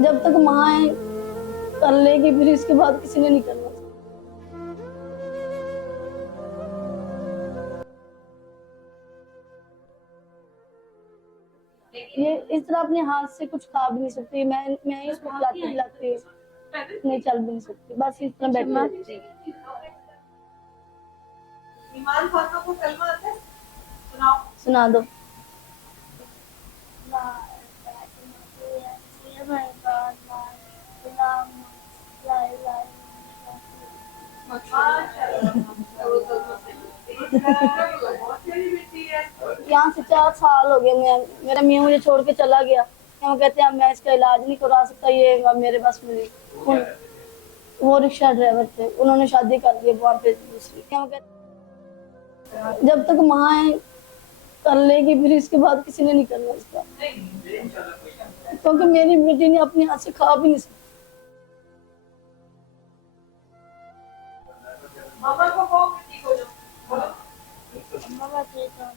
जब तक माँ है कर लेगी, फिर इसके बाद किसी ने नहीं करना। ये इस तरह अपने हाथ से कुछ खा भी नहीं सकती, मैं इसको खिलाती खिलाती नहीं, चल भी नहीं सकती, बस इस तरह बैठी रहती है। ईमान खातों को कलमा आता है? सुनाओ। सुना दो। यहाँ से 4 साल हो गए, मेरा मियाँ मुझे छोड़ के चला गया। वो कहते हैं मैं इसका इलाज नहीं करा सकता, ये मेरे बस में नहीं। वो रिक्शा ड्राइवर थे, उन्होंने शादी कर ली वहाँ पे दूसरी। जब तक माँ है कर लेगी, फिर इसके बाद किसी ने नहीं करना इसका, क्योंकि मेरी बेटी ने अपने हाथ से खा भी नहीं सकती। मामा को कहो कि ठीक हो जाओ। बोलो। मामा ठीक है।